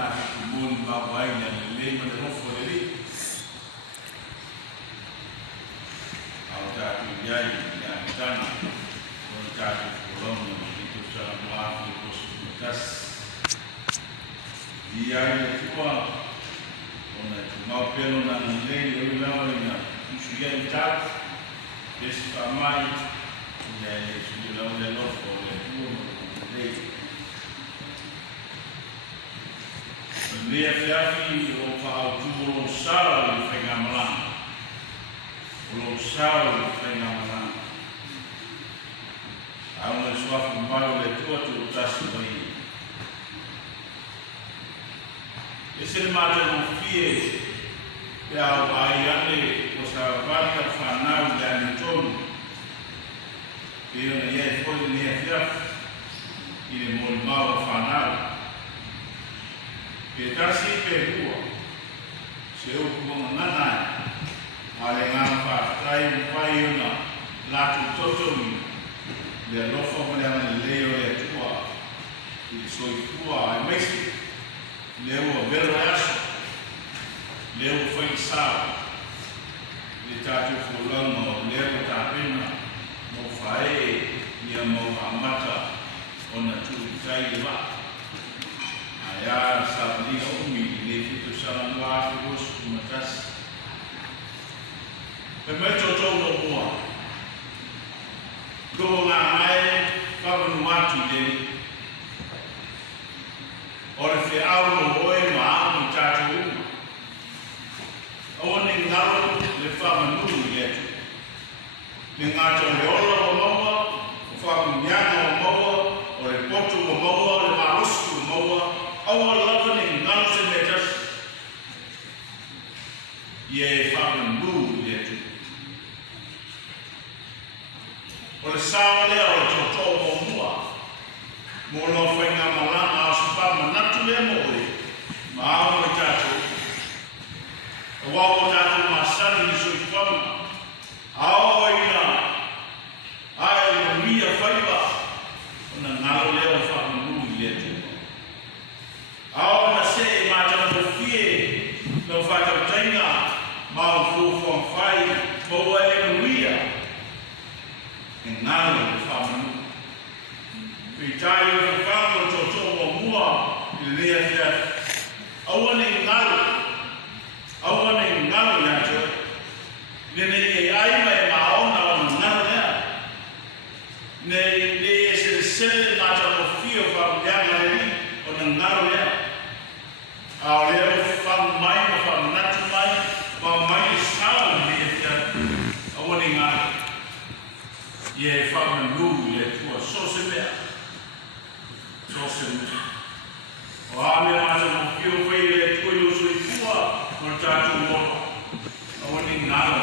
na ke mon ba wai na le ma de no fo le au ta tu yai ya tana on ta tu kolom ni tu sala ma ni ko tas dia ni tua ona tu mau pelo na le le la na tu ya ta esse tamanho e aí eles não le lo fo le tu le Lea fiafi o whaautumo lo sao i whaingamalanga. O lo sao i whaingamalanga. Aunga swafu mbao le tua tu o tasi wai. E se le mata no fie pe au ai ane o sa vata whanau le ane tonu. Pe ona iai fwoi lea fiafi i le mori mau whanau. Ke tasi pe hua, se o kumonga nanai, ale ngana whaatai mwhai ona latu totoni, le lofa mole ana leo le tua, i soi kua ai meisi, leo a vero aso, leo whai sao, le tatu fulanga o leo tāpena, mo whae, ia mo amata, ona tūri tai le wā. Ya sabli umi le fitu salam wa fus matas pemeto to no mua go na ai fa no matu de ora fe au no oi ma no tatu oni ngalo le fa no le ni ngato le ola o mawa fa nyana o mawa o le potu o mawa le marusu o mawa our loving nuns and letters, ye found blue yet. Or the sound there or to talk more. More of a Malana, Spama, not to them only. Mao Tato. A walk out my son is with fun. How I will be a fiber on another level from blue yet. Ao na se mata no fie no fata tenga mau fu from fai mo e nuia ngalo famu pitai o famu to to mo mua le ya awane ngalo ya to ne ai mai ma ona ngalo ya ne se mata no fie from ya ngalo ona ngalo ya ao leo whang mai ma whang natu mai ma mai sao ni e tia awani ngā ie whang nū le tua so se mea o ame mata mo kio whai le tua i oso i tua ma tātu moa awani ngā le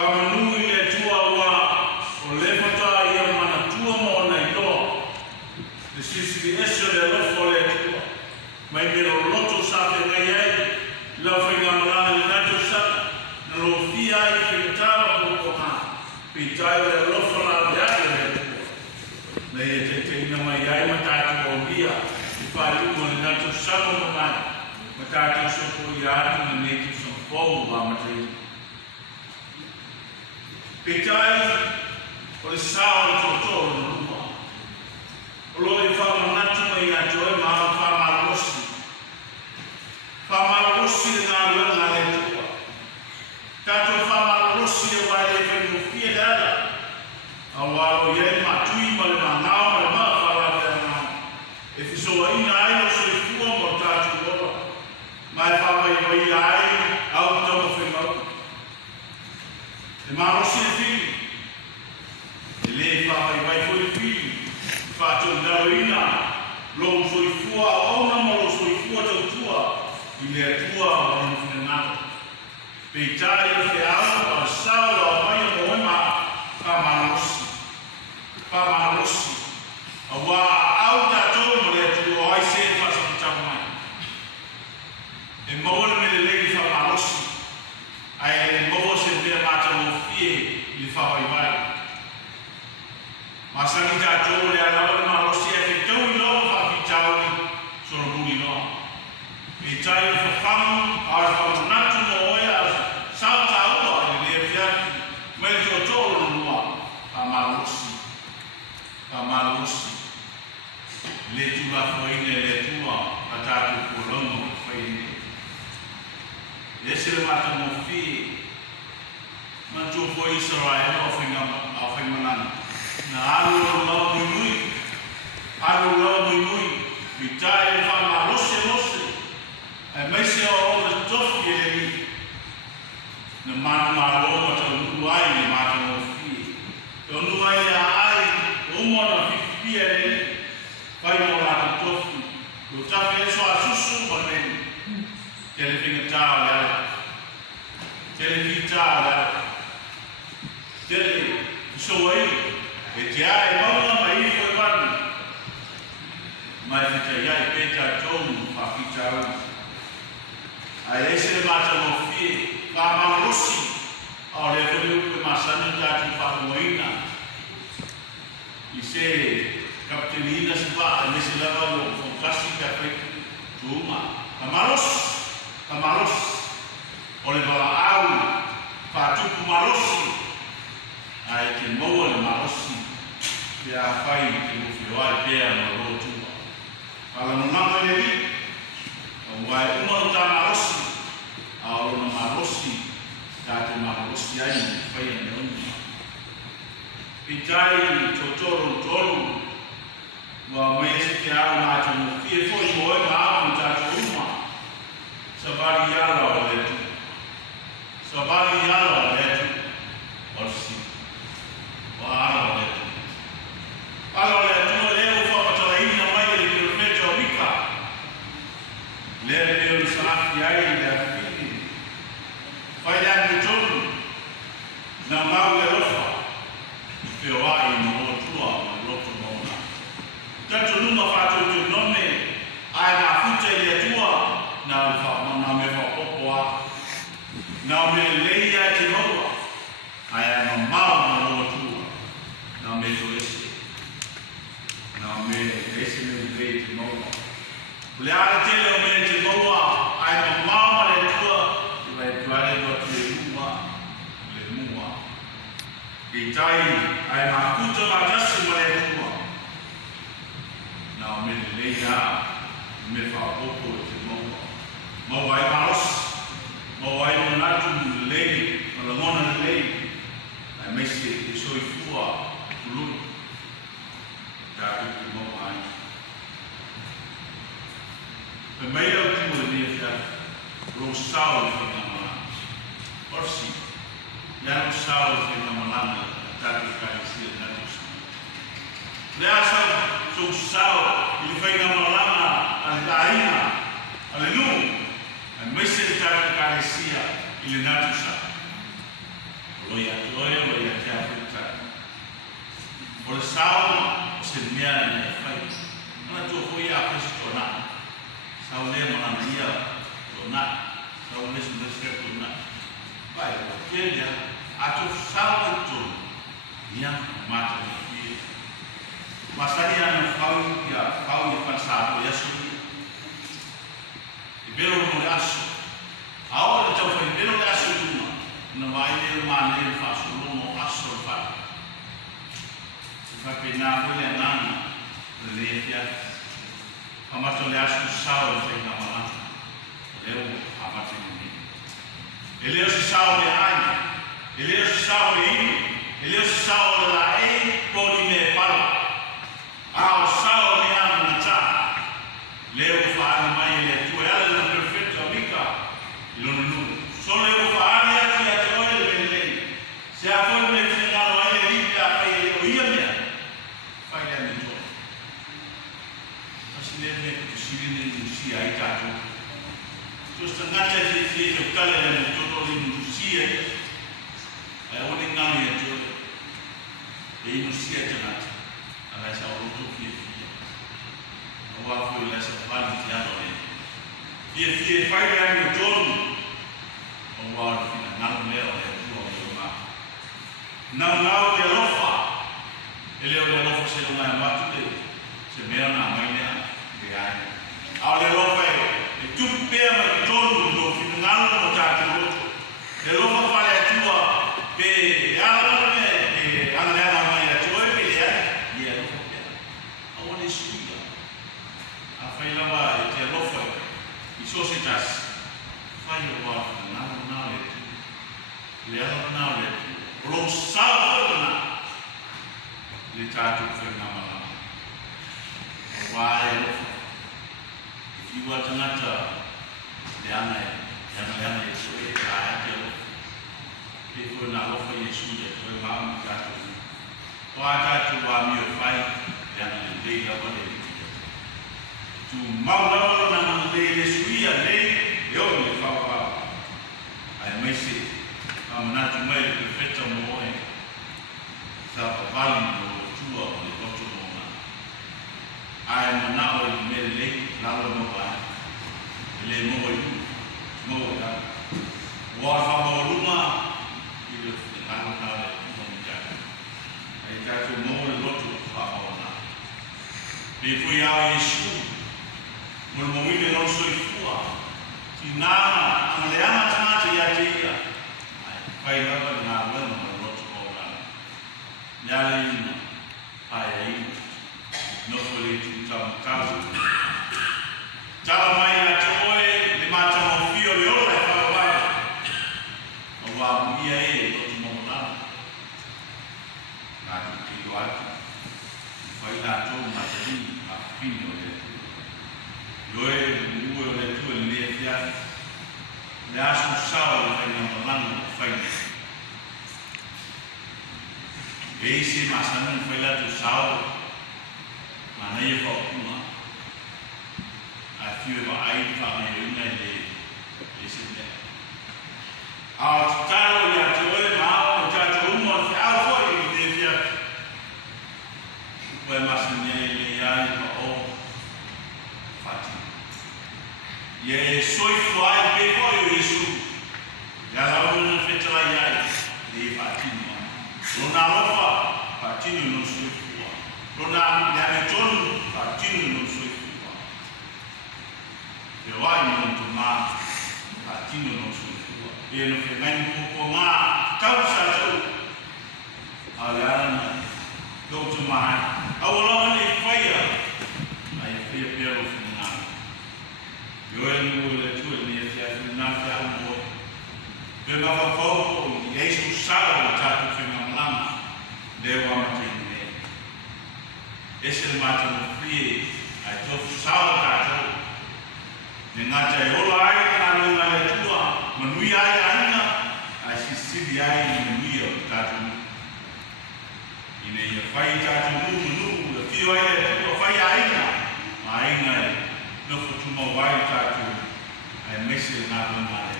whang nū i le tua wa o le pata ia mana tua mo na i loa le sisi di eso le lofo le tua. Mai mero loto sape ngai ai, la whainga malanga le nato sata, na lo fia ai whingatawa poko ha, pitai le lofo la leake le tua. Nei e te ina mai ai matatu o bia, i whai umo le nato sata mo mai, matatu sopo i atu na netu sa pomu wa matai. Pitai o le sao le totoro na luma. Oloi whama natu mai a joe maa whama rosi. Whama rosi ngā luenga le tua. Tato whama rosi e wai le whengu fia dala. A waro iei matui ma le mangau ma le maa whara te ngā. E whisoa ina ai o sui fua mo tatu ora. Mai whama i wai ai au tamo whengau. E maa rosi e whiri. E le whama i wai fui whiri. Fato ndaroina lo soifua ona mo lo soifua tautua i le tua o whenanga. Peitai o te au a sao o mai o moema whamarosi. A wā au tātou mo le tua o ai se whasam mai. E maua me le legi whamarosi. Ai le maua se mea mata o fie i whawaiwai. Masangi tātou le alawa ma rosi e whitau i loa whawhitau ni malusi le tua foine le tua atatu kolomo foine ese mata mo fi manjo foi Israel ofenga manana na alu lo muy vitai fa malusi e mese o le tofi e na malo mata luai ni mata mo fi o luai ai o mona fi e pai mo la tofi o tafe so asusu bonen telefinga tala tele so ai e tia e mama mai foi ban mai fita ia e peta tom fa fita ai esse mata mo fi pa malusi ao le volu pe masana tatu fa moina ise kaptenina sipa nesse lava no fantástica pe tuma kamalos ole bala au fa tuku malosi ai ke mo le malosi ya fai ke mo fio ai pe no rotu ala no mama le ri o mai umo ta malosi au no malosi ta te malosi ai fai no ni pitai totoro wa mesi ke au ma te mo fie foi mo e ma au ta uma sabari yala ole tu sabari yala ole tu orsi wa ole tu le o fa patala ina mai le profeta Mika le o safi ai le afini fai da muton na mau le rofa pe wa i no tua ma roto mona tanto numa fato tu nome ai na futa le tua na me fa popoa na me leia te moa ai ana mau no tu na me to ese na me ese me le te moa le ala te le me te moa ai na mau le tua le tua le mua e tai ai na kuta ma tasi ma le tua na me leia me fa popo te moa Mawai malos, mawai monatu lei, malamona lei, ai mesi e soi fua tulu, dari mawai. Pemaila o timo de nefia, rosau de namana, orsi, ya rosau de namana, dari kaisia na rosa. Lea sau sau, ele foi namana, aldaina, aleluia. Mas se está com carecia, ele não sabe. Loia, que a fruta. Por sal, se me faz. Não tu foi a questionar. Sal lema na dia, tornar. Sal mesmo desse tornar. Vai, ele a tu sal tu. Ia mata dia. Mas ali não fala e passado, e assim. Belo no gasto, a hora de eu fazer belo gasto de uma, não vai ter uma maneira fácil, não gasto fácil. Vai pegar a mulher nana, leia, a matéria acho que sal tem na mão, eu a partir de mim. Ele é o sal de ai, ele é o sal de ele é o sal de lá e pode me parar. Ah, o sal de amata, leu faz mais ele solo eu falo e aqui até o ele vem se a forma de final o ele liga aí o ia me faz a mito assim ele que se vê no si aí tá tu está na tese de o cara é muito todo no si aí é o nem não é tu e no si é tanto a essa o tu que o afo ele essa parte de adore e faz a mito Orang fina nang leo le tua ma nang lao le lofa ele le lofa se não é matu se mera na mãe né de ai ao le lofa e tu pé ma todo no final no tato le lofa fala tua pe ala me ala na mãe tua pe e lofa Yesu ya afai lava te lofa I so se tas fai wa na le ala na le lo salva na le tatu fe na mala wa if you want to not le ana Yesu e ka te people na lofa Yesu ya so ma ka to ata tu wa mi fai ya le dei la ba le tu maula na le Yesu ya le yo le fa wa ai mai se amana tu mai le feta mo e sa pa vali no tu o le to mo na ai mana o le me le la lo mo ba le mo mo da wa fa mo luma I le na le mo ja ai ta tu mo le to fa mo na be fu ya Yesu mo mo ile no so ifua tina amaleana tamate ya tia pai baba na wena mo roto ko ga nyale ina ai no fole tu tam kazu tala mai na toe le mata mo fio le ora fa wa wa mia e to mo na na ti wa fai na to ma ti a fino le yoe uwe le tu le fia le asu sawa le fai na malanga fai ese masana fai la tu sawa mana ye fa kuma a fiu ba ai fa me una le ese ne a talo ya toe ma o ta tu mo fa a fo le fia we masana le ya ba o fati ye soi fai be ko Yesu ya la una feta la ya le fatino lona lofa fatino no soi fua lona ya me ton fatino no soi fua e vai no to ma fatino no soi fua e no fe mai ko ma causa tu alana do to ma awala ni fire ai fia pero yo le tu ni fia na fia mo be ba ko Yesu sala ta tu fina mlama de wa matine ese mata no free ai to sala ta to ni ngata yo lai na ni na le tua manui ai ana ai si sidi ai ni yo ta tu ine ye fai ta tu nu le fio ai to fai ai na ai na no futuma wai ta tu ai mese na na le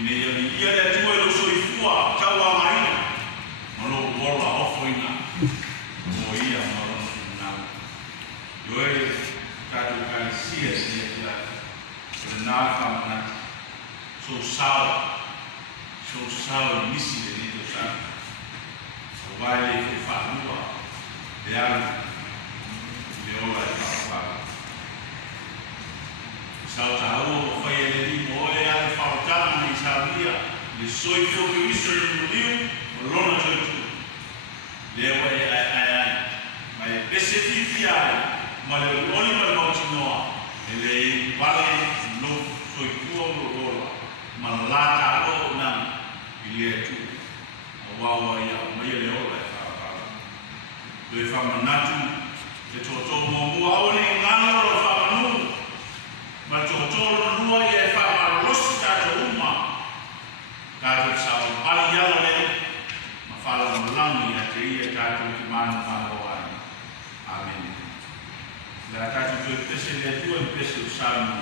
ine yo ia le tu lo so ifua ta wa mai no lo bola ofoina mo ia mo lo na yo e ta tu kan sia sia na ka na so sao misi de ni sa wai le fa lua de al de ora fa sao tau fai ele di moe ale fautana ni sabia le soi fo que isso no liu lona tu le wai ai mai peseti fia ma le oli ma no tinoa ele vale no soi fu rola ma la ta lo na ile tu wa ya mai le ora fa do fa manatu te toto mo mo aone ngana lo fa manu ma totoro nua ye fa ma rosi ta uma ta sa ali yala le ma fala mlango ya teia ta ki mana fa amen la ta tu pese le tu pese usami